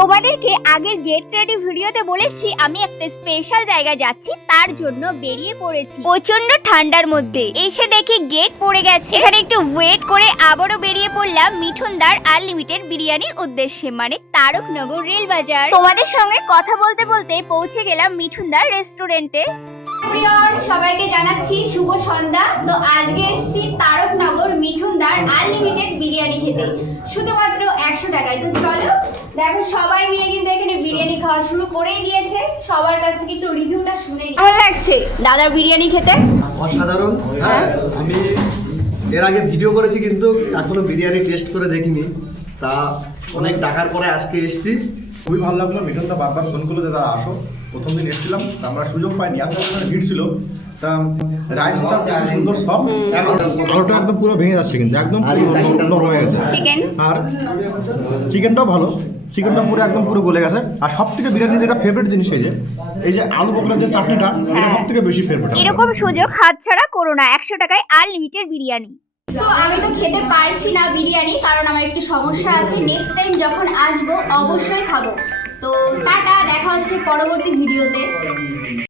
তোমাদেরকে আগের get ready ভিডিওতে বলেছি আমি একটা স্পেশাল জায়গায় যাচ্ছি, তার জন্য বেরিয়ে পড়েছি প্রচন্ড ঠান্ডার মধ্যে। এসে দেখি গেট পড়ে গেছে, এখানে একটু ওয়েট করে আবারও বেরিয়ে পড়লাম মিঠুনদার আনলিমিটেড বিরিয়ানির উদ্দেশ্যে, মানে তারকনগর রেল বাজার। তোমাদের সঙ্গে কথা বলতে বলতে পৌঁছে গেলাম মিঠুনদার রেস্টুরেন্টে। সবাইকে জানাচ্ছি শুভ সন্ধ্যা। তো আজকে এসেছি তারকনগর মিঠুনদার আনলিমিটেড বিরিয়ানি খেতে, শুধুমাত্র 100 টাকায়। তো চলো দেখো, সবাই মিলে কিন্তু এখানে বিরিয়ানি খাওয়া শুরু করেই দিয়েছে। সবার কাছ থেকে একটু রিভিউটা শুনে নিই। কেমন লাগছে দাদার বিরিয়ানি খেতে? অসাধারণ। হ্যাঁ, আমি এর আগে ভিডিও করেছি কিন্তু এখনো বিরিয়ানি টেস্ট করে দেখিনি। তা অনেক টাকার পরে আজকে এসেছি, খুবই ভালো লাগলো। মিঠুনটা বারবার ফোন করলো যে দাদা আসো। প্রথম দিন এসেছিলাম, তা আমরা সুযোগ পাইনি, এত ভিড় ছিল। তা রাইসটা খুব সুন্দর, সব আলুটা একদম পুরো ভেঙে যাচ্ছে, কিন্তু একদম নরম হয়ে গেছে। আর চিকেনটাও ভালো, চিকেনটা পুরো একদম পুরো গলে গেছে। আর সব থেকে বিরিয়ানির যেটা ফেভারিট জিনিস এই যে আলু বকরার যে চাটনিটা, এটা সব থেকে বেশি ফেভারিট। এরকম সুযোগ হাতছাড়া করো না, 100 টাকায় আনলিমিটেড বিরিয়ানি। সো আমি তো খেতে পারছি না বিরিয়ানি, কারণ আমার একটু সমস্যা আছে। নেক্সট টাইম যখন আসবো অবশ্যই খাবো। তো টাটা, দেখা হচ্ছে পরবর্তী ভিডিওতে।